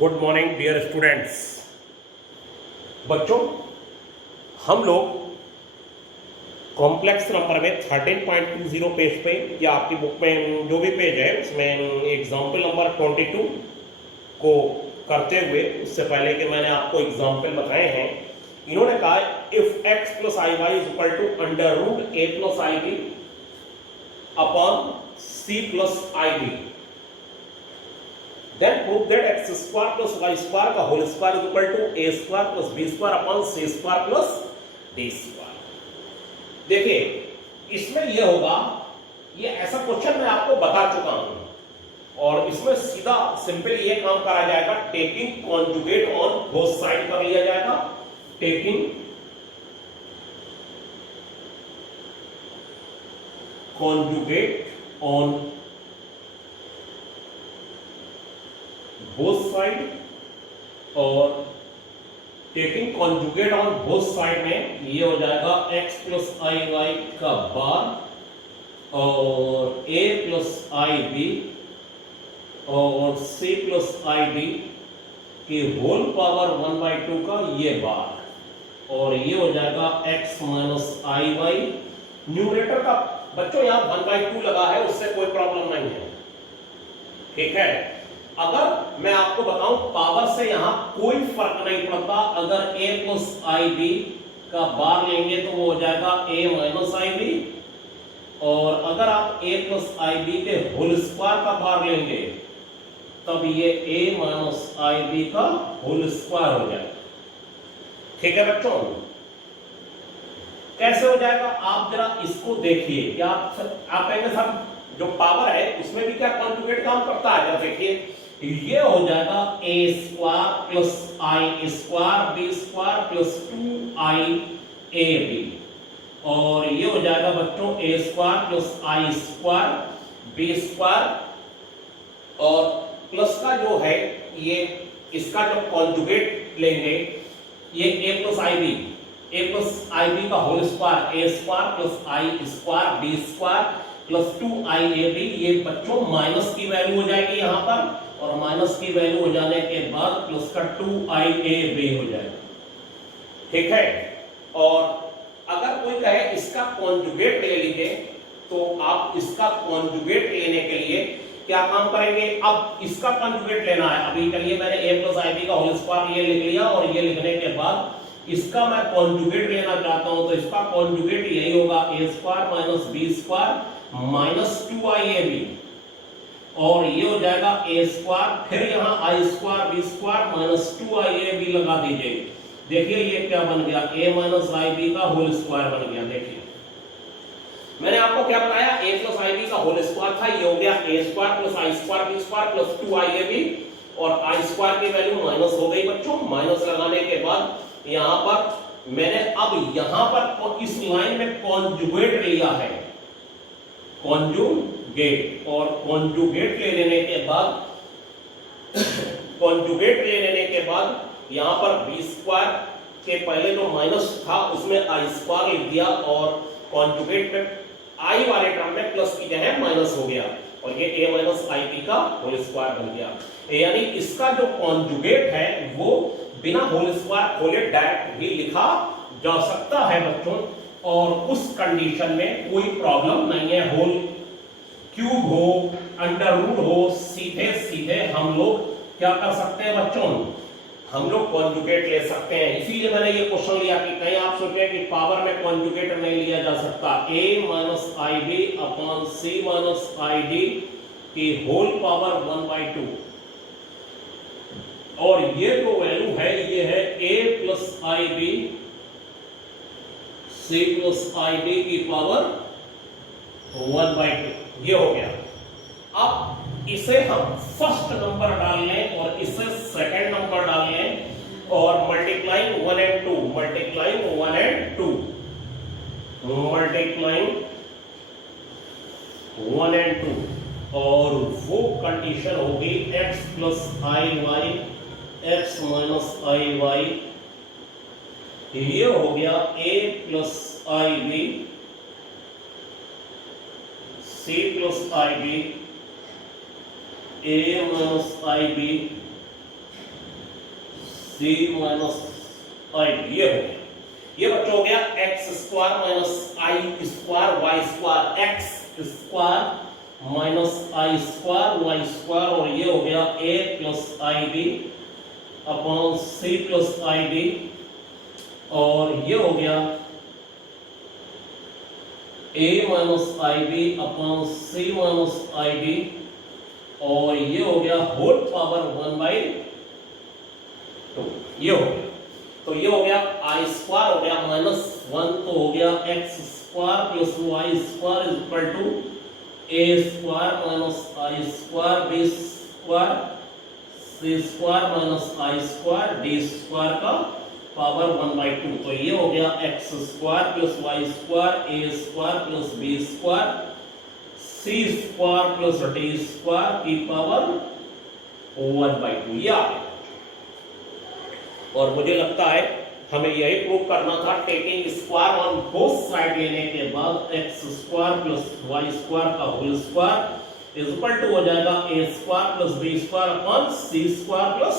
Good morning dear students. बच्चों, हम लोग कॉम्प्लेक्स नंबर में 13.20 पेज पे या आपकी बुक में जो भी पेज है उसमें एग्जाम्पल नंबर 22 को करते हुए, उससे पहले कि मैंने आपको एग्जाम्पल बताए हैं, इन्होंने कहा if x plus i y is equal to under root a plus i b upon c plus i b, then prove that x square plus y square का whole square is equal to a square plus b square upon c square plus d square। देखिए, इसमें यह होगा, ये ऐसा question मैं आपको बता चुका हूं और इसमें सीधा सिंपल ये काम करा जाएगा, taking conjugate on both side कर लिया जाएगा। Taking conjugate on both side और taking conjugate on both side में ये हो जाएगा x प्लस आई वाई का बार और a प्लस आई बी और c प्लस आई डी की होल पावर 1/2 का ये बार और ये हो जाएगा x minus i Y. Numerator का बच्चों यहां 1/2 लगा है, उससे कोई प्रॉब्लम नहीं है, ठीक है। अगर मैं आपको बताऊं पावर से यहां कोई फर्क नहीं पड़ता, अगर a प्लस आई बी का बार लेंगे तो वो हो जाएगा a माइनस आई बी और अगर आप a प्लस आई बी के होल स्क्वायर का बार लेंगे तब ये a माइनस आई बी का होल स्क्वायर हो जाएगा, ठीक है बच्चों। कैसे हो जाएगा आप जरा इसको देखिए। क्या आप कहेंगे सर जो पावर है उसमें भी क्या कॉन्जुगेट काम करता है? जरा देखिए, ये हो जाएगा a square plus i square b square plus 2i a b और ये हो जाएगा बच्चों a square plus i square b square और प्लस का जो है ये इसका जब कॉन्जुगेट लेंगे ये a प्लस आई बी का whole square a square plus i square b square plus 2i a b, ये बच्चों माइनस की वैल्यू हो जाएगी यहां पर और माइनस की वैल्यू हो जाने के बाद प्लस का 2i a b हो जाएगा, ठीक है। और अगर कोई कहे इसका कॉन्जुगेट ले लीजिए तो आप इसका कॉन्जुगेट लेने के लिए क्या काम करेंगे? अब इसका कॉन्जुगेट लेना है। अभी चलिए मैंने a प्लस आई बी का होल स्क्वायर ये लिख लिया और ये लिखने के बाद इसका मैं कॉन्जुगेट लेना चाहता हूं तो इसका कॉन्जुगेट यही होगा a square minus b square minus 2i a b और ये हो जाएगा a स्क्वायर, फिर यहां i square b square minus 2i a b लगा दीजिए। देखिए ये क्या बन गया, a माइनस आई बी का होल स्क्वायर बन गया। देखिए मैंने आपको क्या बताया, a प्लस आई बी का होल स्क्वायर था, ये हो गया a square plus i square b square plus 2i a b और i स्क्वायर की वैल्यू माइनस हो गई बच्चों। माइनस लगाने के बाद यहां पर मैंने अब यहां पर इस लाइन में कॉन्जुगेट लिया है, कॉन्जुगेट, और कॉन्जुगेट ले लेने के बाद यहां पर बी स्क्वायर के पहले जो माइनस था उसमें आई स्क्वायर लिख दिया और कॉन्जुगेट में आई वाले टर्म में प्लस की जगह माइनस हो गया और ये a माइनस आई बी का होल स्क्वायर बन गया। यानी इसका जो कॉन्जुगेट है वो बिना होल स्क्वायर खोले डायरेक्ट भी लिखा जा सकता है बच्चों, और उस कंडीशन में कोई प्रॉब्लम नहीं है। होल क्यूब हो अंडर रूट हो सीधे सीधे हम लोग क्या कर सकते हैं बच्चों, हम लोग कॉन्जुगेट ले सकते हैं। इसीलिए मैंने ये क्वेश्चन लिया कि कहीं आप सोचे कि पावर में कॉन्जुगेट नहीं लिया जा सकता। a minus i b upon c minus i d की होल पावर 1/2 और ये जो वैल्यू है ये है a plus i b c plus i d की पावर 1/2, ये हो गया। अब इसे हम फर्स्ट नंबर डाल लें और इसे सेकंड नंबर डाल लें और मल्टीप्लाइंग 1 and 2 और वो कंडीशन होगी x plus i y x minus i y, ये हो गया a plus i b c plus i b a minus i b c minus i, ये हो गया। ये बच्चों हो गया x square minus i square y square, x square minus i square y square, और ये हो गया a plus i b upon c plus i b, और ये हो गया a minus i b upon c minus i b, और ये हो गया होल पावर 1/2, ये हो गया। तो ये हो गया आई स्क्वायर हो गया -1, तो हो गया x square plus y square is equal to a square minus i square b square c square minus i square d square का पावर 1/2। तो ये हो गया x square plus y square a square plus b square c square plus d square की power 1/2, ये आ गया। और मुझे लगता है हमें यही प्रूव करना था, taking square on both side लेने के बाद x square plus y square का whole square is equal to हो जाएगा a square plus b square upon c square plus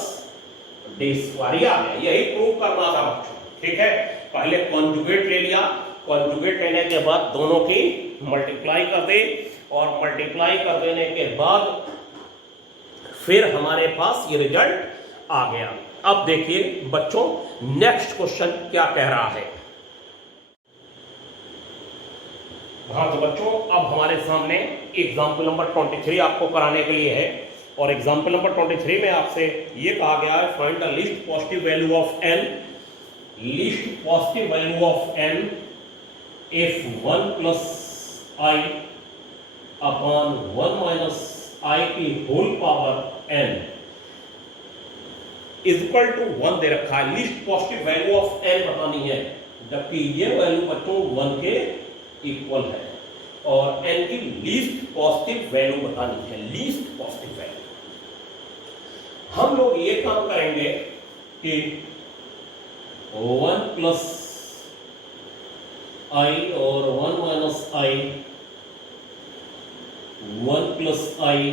d square, ये आ गया। यही प्रूव करना था बच्चों, ठीक है। पहले कॉन्जुगेट ले लिया, कॉन्जुगेट लेने के बाद दोनों की मल्टीप्लाई कर दे, और मल्टीप्लाई कर देने के बाद फिर हमारे पास ये रिजल्ट आ गया। अब देखिए बच्चों नेक्स्ट क्वेश्चन क्या कह रहा है। हाँ तो बच्चों अब हमारे सामने एग्जाम्पल नंबर 23 आपको कराने के लिए है, और एग्जाम्पल नंबर 23 में आपसे ये कहा गया है find the least positive value of n, least positive value of n if 1 plus i upon 1 minus i की whole power n is equal to 1 दे रखा है। Least positive value of n बतानी है, जबकि ये वैल्यू बच्चों 1 के इक्वल है, और n की लीस्ट पॉजिटिव वैल्यू बतानी है, लीस्ट पॉजिटिव वैल्यू। हम लोग ये काम करेंगे कि 1 प्लस आई और 1 minus I, 1 plus I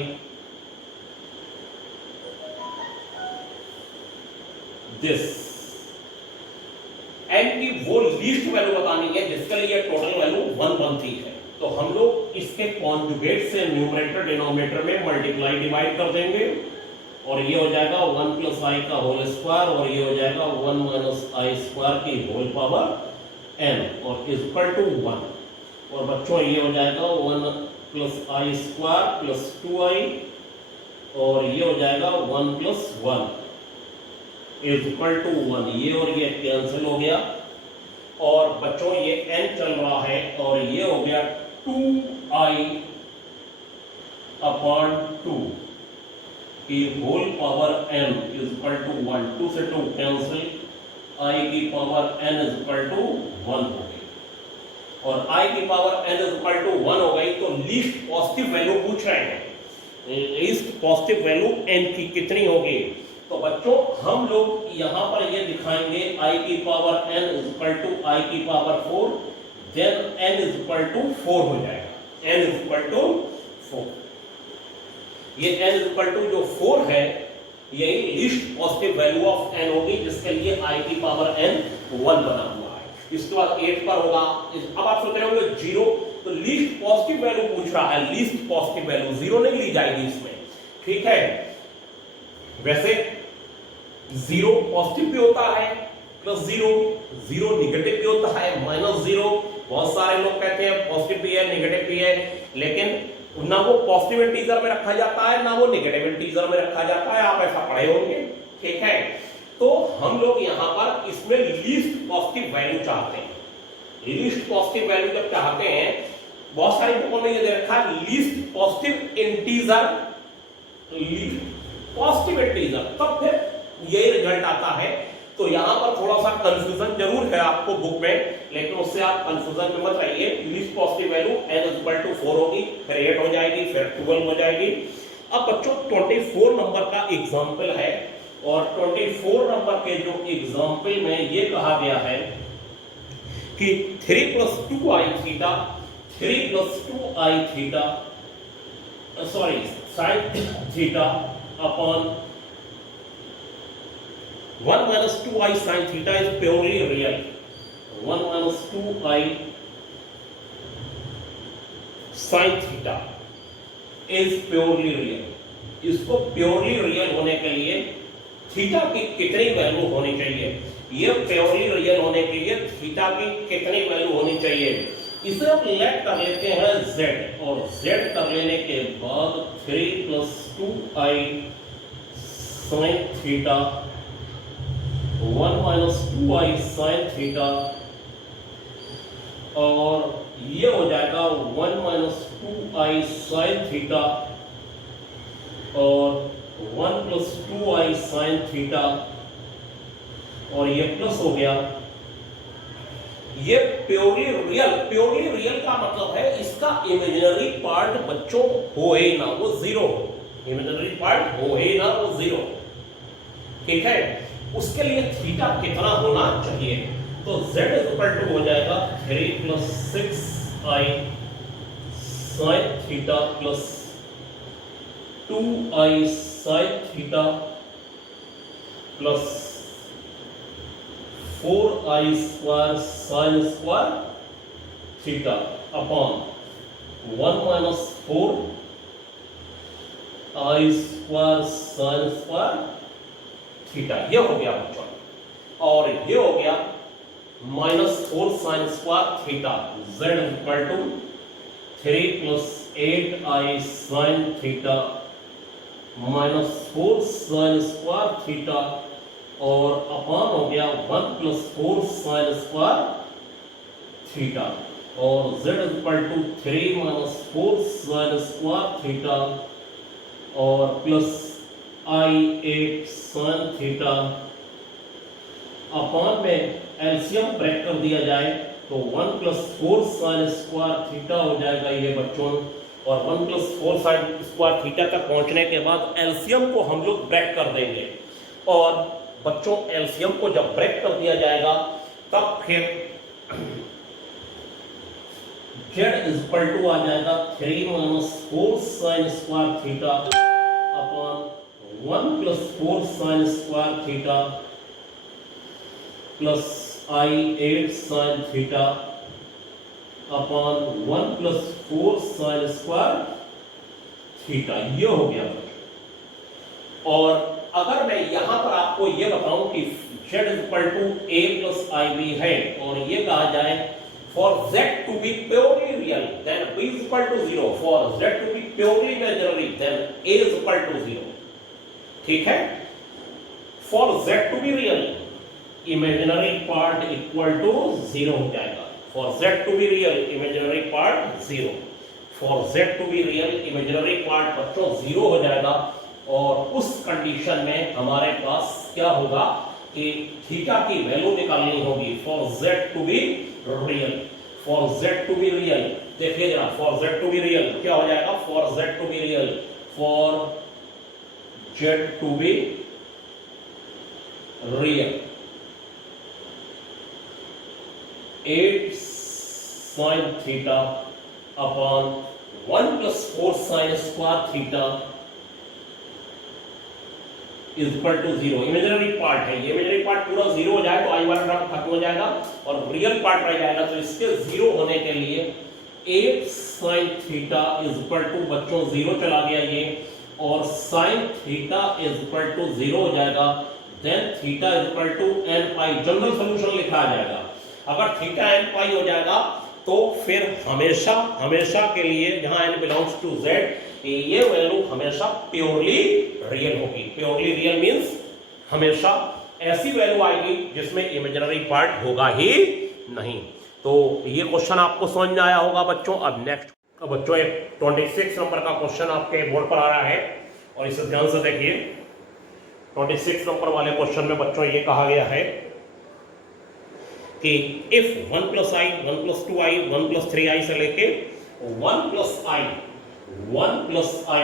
this, n की वो लीस्ट वैल्यू बतानी है जिसके लिए टोटल वैल्यू 1 बनती है। तो हम लोग इसके कॉन्जुगेट से न्यूमरेटर डिनोमिनेटर में मल्टीप्लाई डिवाइड कर देंगे, और ये हो जाएगा 1 प्लस आई का होल स्क्वायर, और ये हो जाएगा 1 माइनस आई स्क्वायर की होल पावर n, और इज इक्वल टू 1। और बच्चों ये हो जाएगा 1 plus i square plus 2i, और ये हो जाएगा 1 प्लस 1 इज इक्वल टू 1, ये और ये कैंसिल हो गया, और बच्चों ये n चल रहा है, और ये हो गया 2i अपॉन 2 की whole power n is equal to 1, 2 से 2 कैंसिल, i की power n is equal to 1 हो गई, और i की power n is equal to 1 हो गई। तो लीस्ट पॉजिटिव वैल्यू पूछ रहे हैं, लीस्ट पॉजिटिव वैल्यू n की कितनी होगी। तो बच्चों हम लोग यहां पर ये दिखाएंगे i की power n is equal to i की power 4, then n is equal to 4 हो जाएगा, n इज इक्वल टू 4। ये n इज इक्वल टू जो 4 है यही least positive value of n होगी, जिसके लिए i की पावर n 1 बना हुआ है। इसके बाद 8 पर होगा। अब आप सोच रहे होंगे 0, तो लीस्ट पॉजिटिव वैल्यू पूछ रहा है, लीस्ट पॉजिटिव वैल्यू 0 नहीं ली जाएगी इसमें, ठीक है। वैसे 0 पॉजिटिव भी होता है, प्लस 0 निगेटिव भी होता है, -0। बहुत सारे लोग कहते हैं पॉजिटिव भी है नेगेटिव भी है, लेकिन ना वो पॉजिटिव इंटीजर में रखा जाता है ना वो नेगेटिव इंटीजर में रखा जाता है, आप ऐसा पढ़े होंगे, ठीक है। तो हम लोग यहां पर इसमें लीस्ट पॉजिटिव वैल्यू चाहते हैं। लीस्ट पॉजिटिव वैल्यू जब चाहते हैं, बहुत सारी बुकों में ये दे रखा है least positive integer, least positive integer, तब फिर यही रिजल्ट आता है। तो यहां पर थोड़ा सा कंफ्यूजन जरूर है आपको बुक में, लेकिन उससे आप कंफ्यूजन में मत रहिए। Least positive value n is equal to 4 होगी, फिर 8 हो जाएगी, फिर 12 हो जाएगी। अब बच्चों 24 नंबर का एग्जांपल है, और 24 नंबर के जो एग्जांपल में ये कहा गया है कि 3 + 2i theta, 3 + 2i theta, sorry sin theta upon 1 minus 2i sin theta is purely real. 1 minus 2i sin theta is purely real. इसको प्योरली रियल होने के लिए थीटा की कितनी वैल्यू होनी चाहिए, ये प्योरली रियल होने के लिए थीटा की कितनी वैल्यू होनी चाहिए, इसे हम लेट कर लेते हैं z, और z कर लेने के बाद 3 plus 2i sin theta 1 minus 2i sin theta, और ये हो जाएगा 1 minus 2i sin theta और 1 plus 2i sin theta, और ये प्लस हो गया। ये प्योरली रियल का मतलब है इसका इमेजिनरी पार्ट बच्चों हो ही ना वो जीरो हो, इमेजिनरी पार्ट हो ही ना वो जीरो, ठीक है। उसके लिए थीटा कितना होना चाहिए, तो z इक्वल टू हो जाएगा 3 plus 6i sin theta plus 2i sin theta plus 4i square sin square theta upon 1 minus 4i square sin square theta. ये हो गया बच्चों, और ये हो गया -4 sin square theta. z equal to 3 plus 8i sin theta -4 sin square theta, और upon हो गया 1 plus 4 sin स्क्वायर थीटा, और z equal to 3 minus 4 sin square theta और plus i8 sin theta. Upon में एलसीएम ब्रेक कर दिया जाए तो 1 plus 4 sin स्क्वायर थीटा हो जाएगा ये बच्चों, और 1 plus 4 sin स्क्वायर थीटा तक पहुंचने के बाद एलसीएम को हम लोग ब्रेक कर देंगे, और बच्चों एलसीएम को जब ब्रेक कर दिया जाएगा तब फिर z इक्वल टू आ जाएगा 3 minus 4 sin square theta upon 1 plus 4 sin square theta plus i8 sin theta upon 1 plus 4 sin square theta. ये हो गया। और अगर मैं यहां पर आपको ये बताऊं कि z equal to a plus ib है, और ये कहा जाए for z to be purely real then b is equal to 0, for z to be purely imaginary then a is equal to 0, ठीक है। for z to be real imaginary part equal to 0 हो जाएगा, for z to be real imaginary part 0, for z to be real imaginary part बच्चों 0 हो जाएगा। और उस condition में हमारे पास क्या होगा कि थीटा की वैल्यू निकालनी होगी for z to be real, for z to be real। देखिए जरा for z to be real क्या हो जाएगा, for z to be real, for z to be real 8 sin theta upon 1 plus 4 sin square theta is equal to 0। Imaginary part है ये, imaginary part पूरा 0 हो जाए तो आई वाला टर्म खत्म हो जाएगा और रियल पार्ट रह जाएगा, तो इसके 0 होने के लिए 8 sin theta is equal to बच्चों 0 चला गया ये, और sin theta is equal to 0 हो जाएगा, then theta is equal to n pi, general solution लिखा आ जाएगा। अगर थीटा n पाई हो जाएगा तो फिर हमेशा के लिए जहां n बिलोंग्स टू z ये वैल्यू हमेशा प्योरली रियल होगी। प्योरली रियल मींस हमेशा ऐसी वैल्यू आएगी जिसमें इमेजिनरी पार्ट होगा ही नहीं। तो ये क्वेश्चन आपको समझ में आया होगा बच्चों। अब नेक्स्ट बच्चों एक 26 नंबर का क्वेश्चन आपके बोर्ड पर आ रहा है और इसे ध्यान से देखिए। 26 नंबर वाले क्वेश्चन में बच्चों ये कहा गया है कि if 1 plus i 1 plus 2i 1 plus 3i से लेके 1 plus i 1 plus i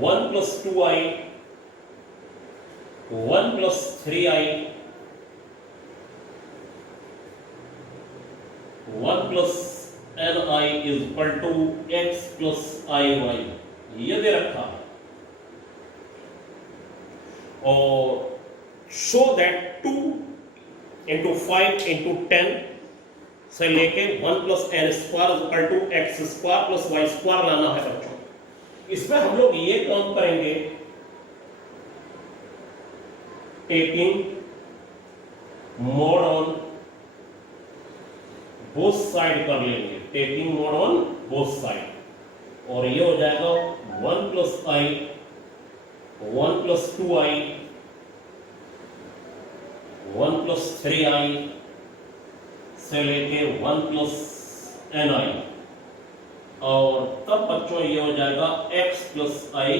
1 plus 2i 1 plus 3i 1 plus ni is equal to x plus iy, ये दे रखा। और शो दैट 2 इंटू 5 इंटू 10 से लेके 1 plus n square equal to x square plus y square लाना है बच्चों। इसमें हम लोग ये काम करेंगे, taking mod on both side कर लेंगे, taking mod on both side, और ये हो जाएगा 1 प्लस आई 1 प्लस 2i 1 प्लस 3i से लेके 1 प्लस ni, और तब बच्चों ये हो जाएगा x प्लस आई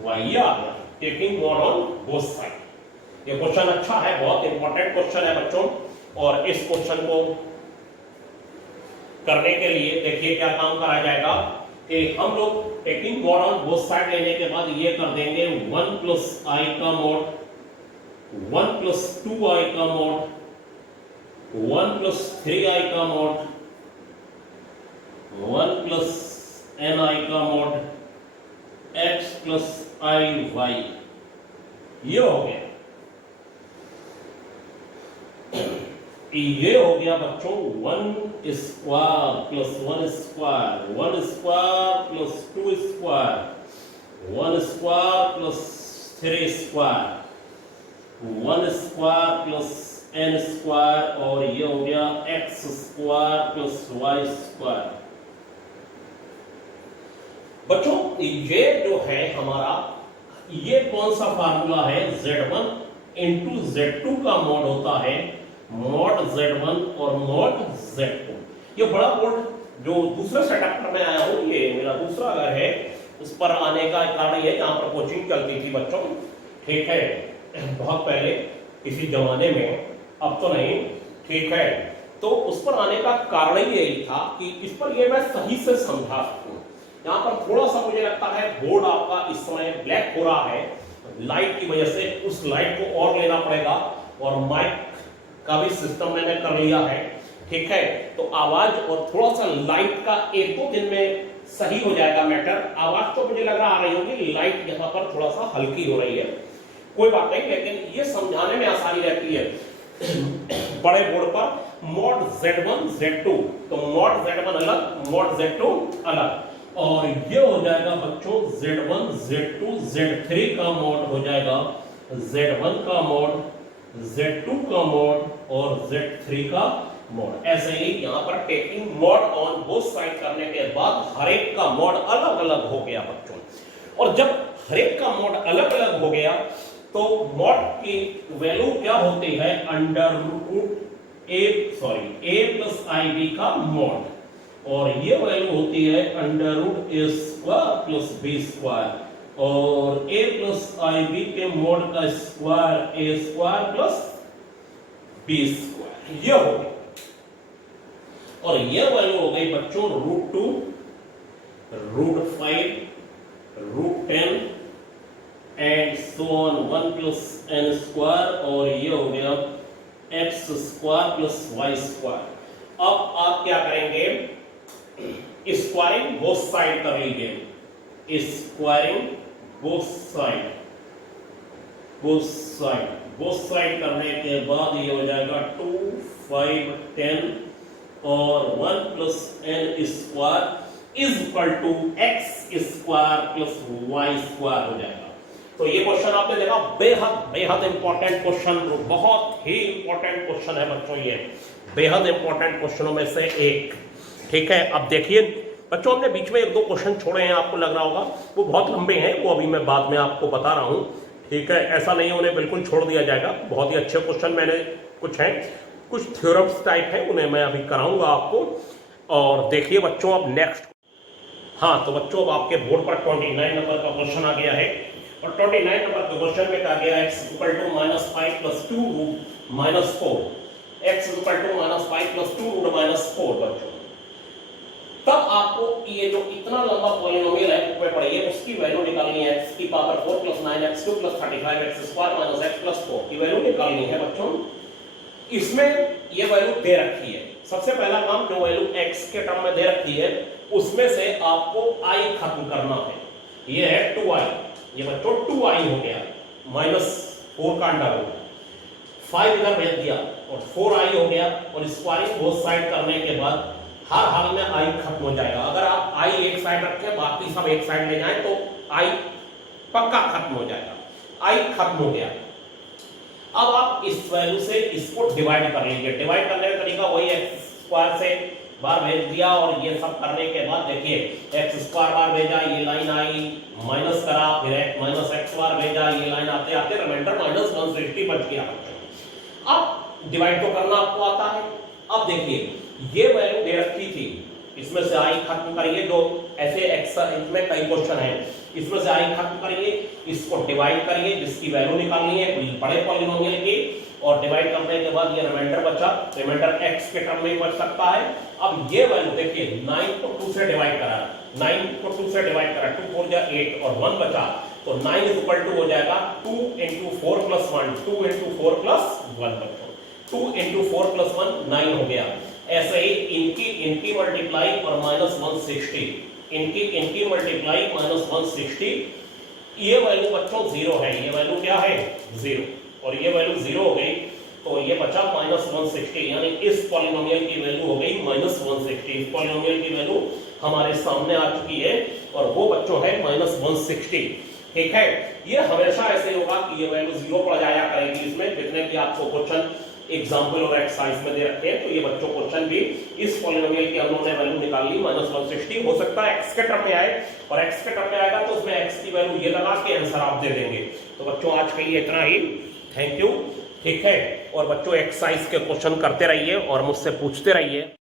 वाई आ गया, taking mod on both side. ये क्वेश्चन अच्छा है, बहुत इंपॉर्टेंट क्वेश्चन है बच्चों। और इस क्वेश्चन को करने के लिए देखिए क्या काम करा जाएगा कि हम लोग taking mod on both side लेने के बाद ये कर देंगे 1 प्लस आई का मोड 1 प्लस 2i का मोड 1 प्लस 3i का मोड 1 प्लस ni का mode x plus i y, ये हो गया। ये हो गया बच्चों 1 square plus 1 square 1 square plus 2 square 1 square plus 3 square 1 square plus n square, और ये हो गया x square plus y square. बच्चों ये जो है हमारा, ये कौन सा फार्मूला है, Z1 इंटू Z2 का मोड होता है, मोड Z1 और मोड Z2। ये बड़ा बोर्ड जो दूसरे सेटअप पर मैं आया हूँ, ये मेरा दूसरा घर है, उस पर आने का कारण ये जहाँ पर कोचिंग चलती थी बच्चों, ठीक है, बहुत पहले किसी जमाने में, अब तो नहीं, ठीक है। तो उस पर आने का कारण ही यही था कि इस पर ये मैं सही से समझा सकूं। यहाँ पर थोड़ा सा मुझे लगता है बोर्ड आपका इस समय ब्लैक हो रहा है लाइट की वजह से, उस लाइट को और लेना पड़ेगा, और माइक का भी सिस्टम मैंने कर लिया है, ठीक है। तो आवाज और थोड़ा सा लाइट का 1-2 दिन में सही हो जाएगा मैटर। आवाज तो मुझे लग रहा आ रही होगी, लाइट यहाँ पर थोड़ा सा हल्की हो रही है, कोई बात नहीं, लेकिन ये समझाने में आसानी रहती है। बड़े बोर्ड पर मोड Z1 Z2, तो मोड Z1 अलग मोड Z2 अलग, और ये हो जाएगा बच्चों Z1 Z2 Z3 का मोड हो जाएगा, Z1 का मोड Z2 का मोड और Z3 का मोड। ऐसे ही यहाँ पर taking mod on both side करने के बाद हर एक का मोड अलग अलग हो गया बच्चों। और जब हर एक का मोड अलग अलग हो गया तो मोड की वैल्यू क्या होती है, under root a plus IB का मोड, और ये वैल्यू होती है under root a square plus b square, और a प्लस IB के मोड का square a square plus b square, ये हो गई। और ये वैल्यू हो गई बच्चों √2 √5 √10 and so on 1 plus n square, और ये हो गया x square plus y square. अब आप क्या करेंगे, स्क्वायरिंग बोथ साइड कर लीजिए, स्क्वायरिंग बोथ साइड करने के बाद ये हो जाएगा 2 5 10 और 1 plus n square is equal to x square plus y square हो जाएगा। तो ये क्वेश्चन आपने देखा, बेहद इंपॉर्टेंट क्वेश्चन, बहुत ही इंपॉर्टेंट क्वेश्चन है बच्चों, ये बेहद इंपॉर्टेंट क्वेश्चनों में से एक, ठीक है। अब देखिए बच्चों, हमने बीच में 1-2 क्वेश्चन छोड़े हैं, आपको लग रहा होगा वो बहुत लंबे हैं, वो अभी मैं बाद में आपको बता रहा हूं, ठीक है। ऐसा नहीं उन्हें बिल्कुल छोड़ दिया जाएगा, बहुत ही अच्छे क्वेश्चन मैंने कुछ हैं, कुछ थ्योरम्स टाइप हैं, उन्हें मैं अभी कराऊंगा आपको। और देखिए बच्चों अब नेक्स्ट, हाँ तो बच्चों अब आपके बोर्ड पर 29 नंबर का क्वेश्चन आ गया है, और 29 नंबर के क्वेश्चन में क्या गया, x equal to -5 plus 2 root -4, x equal to -5 plus 2 root -4 बच्चों। तब आपको ये जो इतना लंबा पॉलिनोमियल है ऊपर पढ़िए, उसकी वैल्यू निकालनी है, x की power 4 plus 9x2 plus 35x square minus x plus 4 की वैल्यू निकालनी है बच्चों। इसमें ये वैल्यू दे रखी है, सबसे पहला काम जो वैल्यू x के टर्म में दे रखी है उसमें से आपको i खत्म करना है, ये है 2i, ये बच्चों 2i हो गया, -4 का अंडर रूट, 5 इधर भेज दिया और 4i हो गया, और स्क्वायरिंग बोथ साइड करने के बाद हर हाल में i खत्म हो जाएगा। अगर आप i एक साइड रखें बाकी सब एक साइड ले जाएं तो i पक्का खत्म हो जाएगा, i खत्म हो गया। अब आप इस वैल्यू से इसको डिवाइड कर लीजिए। डिवाइड करने का तरीका वही एक्स स्क्वायर से बार भेज दिया, और ये सब करने के बाद देखिए एक्स स्क्वायर बार भेजा, ये लाइन आई, माइनस करा, फिर माइनस एक्स बार भेजा, ये लाइन आते आते रिमाइंडर -160 बच गया। अब डिवाइड तो करना आपको आता है। अब देखिए ये वैल्यू दे रखी थी, इसमें से आई खत्म करिए, जो ऐसे इसमें कई क्वेश्चन है, इसमें से आई खत्म करिए, इसको डिवाइड करिए, जिसकी वैल्यू निकालनी है बड़े पॉलिनोमियल की, और डिवाइड करने के बाद ये रिमाइंडर बचा, रिमाइंडर x के टर्म में बच सकता है। अब ये वैल्यू देखिए 9 को 2 से डिवाइड करा, 9 को 2 से डिवाइड करा, 2 4 जा 8 और 1 बचा, तो 9 इक्वल टू हो जाएगा 2 into 4 plus 1, 2 into 4 plus 1 बच्चों, 2 into 4 plus 1 9 हो गया। ऐसे ही इनकी मल्टीप्लाई और -160, इनकी मल्टीप्लाई -160, ये वैल्यू बच्चों 0 है, ये वैल्यू क्या है 0, और ये वैल्यू 0 हो गई, तो ये बचा -160, यानी इस पॉलिनोमियल की वैल्यू हो गई -160। इस पॉलिनोमियल की वैल्यू हमारे सामने आ चुकी है, और वो बच्चों है -160। ठीक है, ये हमेशा ऐसे होगा कि ये वैल्यू 0 पड़ जाया करेगी इसमें, जितने की आपको क्वेश्चन एग्जाम्पल और एक्सरसाइज में दे रखे हैं। तो ये बच्चों क्वेश्चन भी इस पॉलिनोमियल की हम लोगों ने वैल्यू निकाल ली -160, हो सकता है एक्स के टर्म में आए, और एक्स के टर्म में आएगा तो उसमें एक्स की वैल्यू ये लगा के आंसर आप दे देंगे। तो बच्चों आज के लिए इतना ही, थैंक यू। ठीक है, और बच्चों एक्सरसाइज के क्वेश्चन करते रहिए और मुझसे पूछते रहिए।